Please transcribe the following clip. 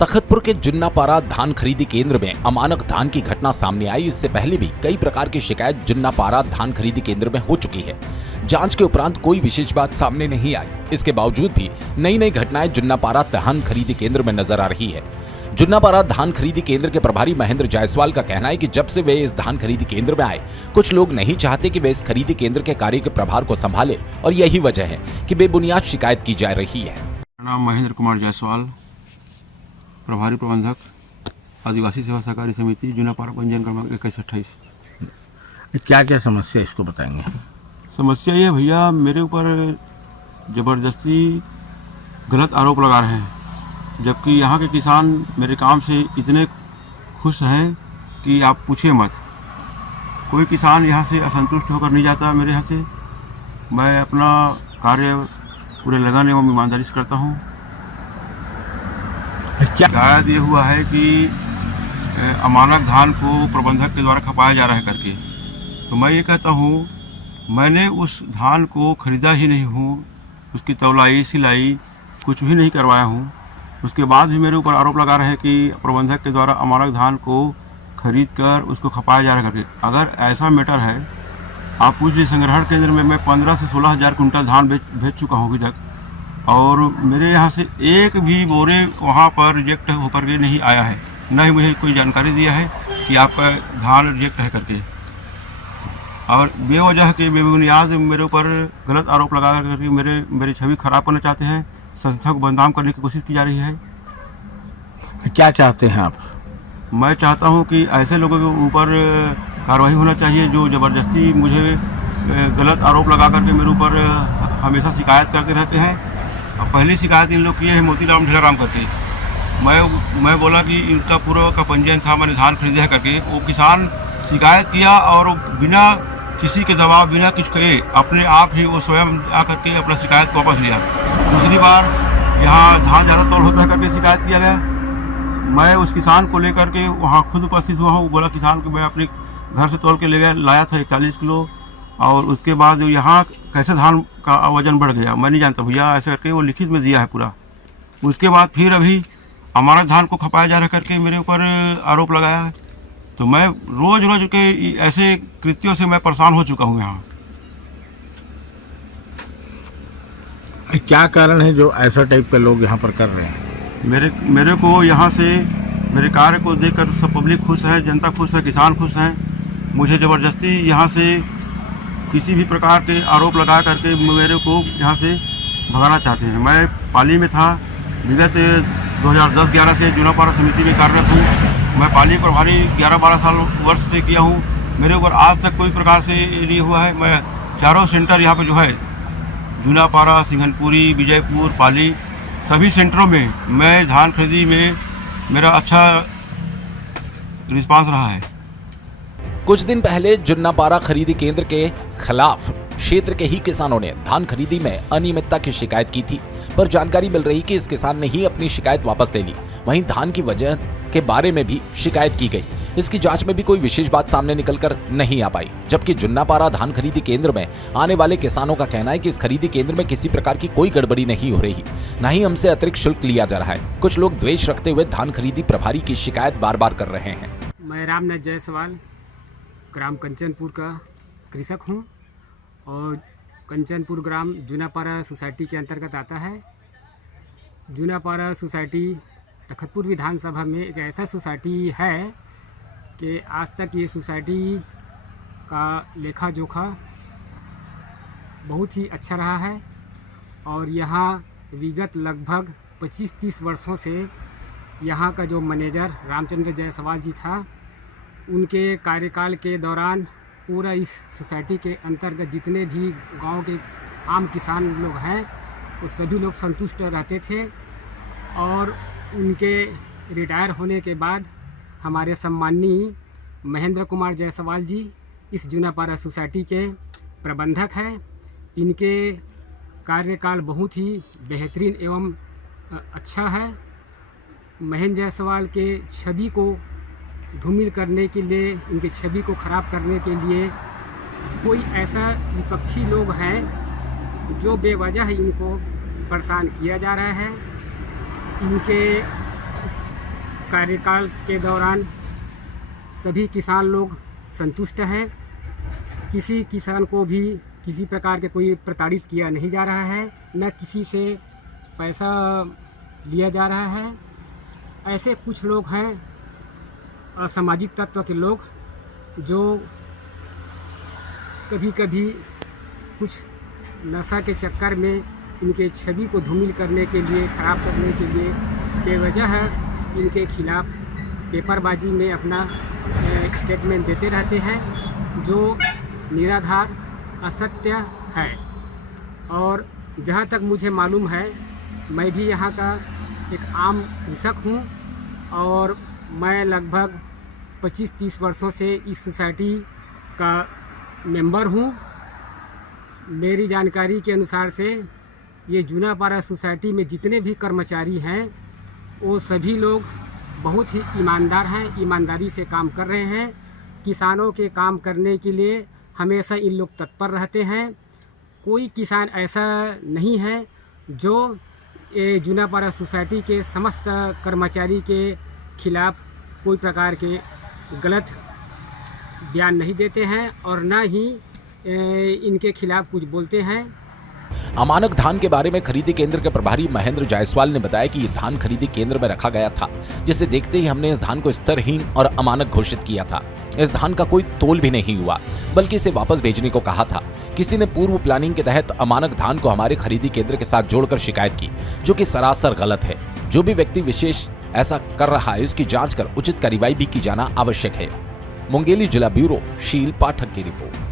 तखतपुर के जुन्नापारा धान खरीदी केंद्र में अमानक धान की घटना सामने आई। इससे पहले भी कई प्रकार की शिकायत जुन्नापारा धान खरीदी केंद्र में हो चुकी है। जांच के उपरांत कोई विशेष बात सामने नहीं आई। इसके बावजूद भी नई नई घटनाएं जुन्नापारा धान खरीदी केंद्र में नजर आ रही है। जुन्नापारा धान खरीदी केंद्र के प्रभारी महेंद्र जायसवाल का कहना है कि जब से वे इस धान खरीदी केंद्र में आए, कुछ लोग नहीं चाहते कि वे इस खरीदी केंद्र के कार्य के प्रभार को संभाले और यही वजह है कि बेबुनियाद शिकायत की जा रही है। मेरा नाम महेंद्र कुमार जायसवाल, प्रभारी प्रबंधक आदिवासी सेवा सहकारी समिति जुन्नापारा पंजीयन क्रमांक 2128। क्या क्या समस्या इसको बताएंगे? समस्या ये भैया, मेरे ऊपर ज़बरदस्ती गलत आरोप लगा रहे हैं, जबकि यहाँ के किसान मेरे काम से इतने खुश हैं कि आप पूछिए मत। कोई किसान यहाँ से असंतुष्ट होकर नहीं जाता मेरे यहाँ से। मैं अपना कार्य पूरे लगन एवं ईमानदारी से करता हूँ। शिकायत ये हुआ है कि अमानक धान को प्रबंधक के द्वारा खपाया जा रहा है करके। तो मैं ये कहता हूँ, मैंने उस धान को खरीदा ही नहीं हूँ, उसकी तौलाई सिलाई कुछ भी नहीं करवाया हूँ। उसके बाद भी मेरे ऊपर आरोप लगा रहे हैं कि प्रबंधक के द्वारा अमानक धान को खरीद कर उसको खपाया जा रहा है करके। अगर ऐसा मैटर है, आप पूछ लीजिए, संग्रहण केंद्र में मैं 15 से 16 हज़ार कुंटल धान भेज चुका हूँ अभी तक, और मेरे यहाँ से एक भी बोरे वहाँ पर रिजेक्ट होकर के नहीं आया है। न ही मुझे कोई जानकारी दिया है कि आपका धान रिजेक्ट है करके। और बेवजह के बेबुनियाद मेरे ऊपर गलत आरोप लगा करके मेरी छवि खराब करना चाहते हैं। संस्था को बदनाम करने की कोशिश की जा रही है। क्या चाहते हैं आप? मैं चाहता हूं कि ऐसे लोगों के ऊपर कार्रवाई होना चाहिए जो ज़बरदस्ती मुझे गलत आरोप लगा करके मेरे ऊपर हमेशा शिकायत करते रहते हैं। और पहली शिकायत इन लोग की है मोतीराम ढेलाराम करके। मैं बोला कि इनका पूर्व का पंजीयन था, मैंने धान खरीदा है करके। वो किसान शिकायत किया और बिना किसी के दबाव, बिना कुछ कहे, अपने आप ही वो स्वयं आकर के अपना शिकायत को वापस लिया। दूसरी बार यहाँ धान ज़्यादा तौल होता है करके शिकायत किया गया। मैं उस किसान को लेकर के वहाँ खुद उपस्थित हुआ हूँ। वो बोला किसान को मैं अपने घर से तौल के लाया था 41 किलो। और उसके बाद यहाँ कैसे धान का वजन बढ़ गया मैं नहीं जानता भैया, ऐसे करके वो लिखित में दिया है पूरा। उसके बाद फिर अभी हमारा धान को खपाया जा रहा करके मेरे ऊपर आरोप लगाया है। तो मैं रोज़ के ऐसे कृत्यों से मैं परेशान हो चुका हूँ। यहाँ क्या कारण है जो ऐसा टाइप के लोग यहाँ पर कर रहे हैं? मेरे को यहाँ से मेरे कार्य को देखकर सब पब्लिक खुश है, जनता खुश है, किसान खुश हैं। मुझे ज़बरदस्ती यहाँ से किसी भी प्रकार के आरोप लगा करके मेरे को यहाँ से भगाना चाहते हैं। मैं पाली में था, विगत 2010-11 से जुन्नापारा समिति में कार्यरत हूँ। मैं पाली प्रभारी 11-12 वर्ष से किया हूँ। मेरे ऊपर आज तक कोई प्रकार से नहीं हुआ है। मैं चारों सेंटर यहाँ पे जो है, जुन्नापारा, सिंघनपुरी, विजयपुर, पाली, सभी सेंटरों में मैं धान खरीदी में मेरा अच्छा रिस्पांस रहा है। कुछ दिन पहले जुन्नापारा खरीदी केंद्र के खिलाफ क्षेत्र के ही किसानों ने धान खरीदी में अनियमितता की शिकायत की थी, पर जानकारी मिल रही कि इस किसान ने ही अपनी शिकायत वापस ले ली। वहीं धान की वजह के बारे में भी शिकायत की गई। इसकी जांच में भी कोई विशेष बात सामने निकलकर नहीं आ पाई। जबकि जुन्नापारा धान खरीदी केंद्र में आने वाले किसानों का कहना है कि इस खरीदी केंद्र में किसी प्रकार की कोई गड़बड़ी नहीं हो रही, न ही हमसे अतिरिक्त शुल्क लिया जा रहा है। कुछ लोग द्वेष रखते हुए धान खरीदी प्रभारी की शिकायत बार बार कर रहे हैं। मैं रामनाथ जायसवाल, ग्राम कंचनपुर का कृषक हूँ और कंचनपुर ग्राम जुन्नापारा सोसाइटी के अंतर्गत आता है। जुन्नापारा सोसाइटी तखतपुर विधानसभा में एक ऐसा सोसाइटी है कि आज तक ये सोसाइटी का लेखा जोखा बहुत ही अच्छा रहा है। और यहाँ विगत लगभग 25-30 वर्षों से यहाँ का जो मैनेजर रामचंद्र जायसवाल जी था, उनके कार्यकाल के दौरान पूरा इस सोसाइटी के अंतर्गत जितने भी गांव के आम किसान लोग हैं, वो सभी लोग संतुष्ट रहते थे। और उनके रिटायर होने के बाद हमारे सम्माननीय महेंद्र कुमार जायसवाल जी इस जुन्नापारा सोसाइटी के प्रबंधक हैं। इनके कार्यकाल बहुत ही बेहतरीन एवं अच्छा है। महेंद्र जायसवाल के छवि को धूमिल करने के लिए, इनकी छवि को ख़राब करने के लिए कोई ऐसा विपक्षी लोग हैं जो बेवजह इनको परेशान किया जा रहा है। इनके कार्यकाल के दौरान सभी किसान लोग संतुष्ट हैं। किसी किसान को भी किसी प्रकार के कोई प्रताड़ित किया नहीं जा रहा है, न किसी से पैसा लिया जा रहा है। ऐसे कुछ लोग हैं असामाजिक तत्व के लोग जो कभी कभी कुछ नशा के चक्कर में इनके छवि को धूमिल करने के लिए, ख़राब करने के लिए बेवजह इनके खिलाफ पेपरबाजी में अपना स्टेटमेंट देते रहते हैं जो निराधार असत्य है। और जहाँ तक मुझे मालूम है, मैं भी यहाँ का एक आम कृषक हूँ और मैं लगभग 25-30 वर्षों से इस सोसाइटी का मेंबर हूँ। मेरी जानकारी के अनुसार से ये जूनापाड़ा सोसाइटी में जितने भी कर्मचारी हैं वो सभी लोग बहुत ही ईमानदार हैं, ईमानदारी से काम कर रहे हैं। किसानों के काम करने के लिए हमेशा इन लोग तत्पर रहते हैं। कोई किसान ऐसा नहीं है जो जूनापाड़ा सोसाइटी के समस्त कर्मचारी के खिलाफ कोई प्रकार के गलत बयान नहीं देते हैं और न ही इनके खिलाफ कुछ बोलते हैं। अमानक धान के बारे में खरीदी केंद्र के प्रभारी महेंद्र जायसवाल ने बताया कि ये धान खरीदी केंद्र में रखा गया था, जिसे देखते ही हमने इस धान को स्तरहीन और अमानक घोषित किया था। इस धान का कोई तोल भी नहीं हुआ, बल्कि इसे वापस भेजने को कहा था। किसी ने पूर्व प्लानिंग के तहत अमानक धान को हमारे खरीदी केंद्र के साथ जोड़कर शिकायत की, जो कि सरासर गलत है। जो भी व्यक्ति विशेष ऐसा कर रहा है उसकी जांच कर उचित कार्रवाई भी की जाना आवश्यक है। मुंगेली जिला ब्यूरो शील पाठक की रिपोर्ट।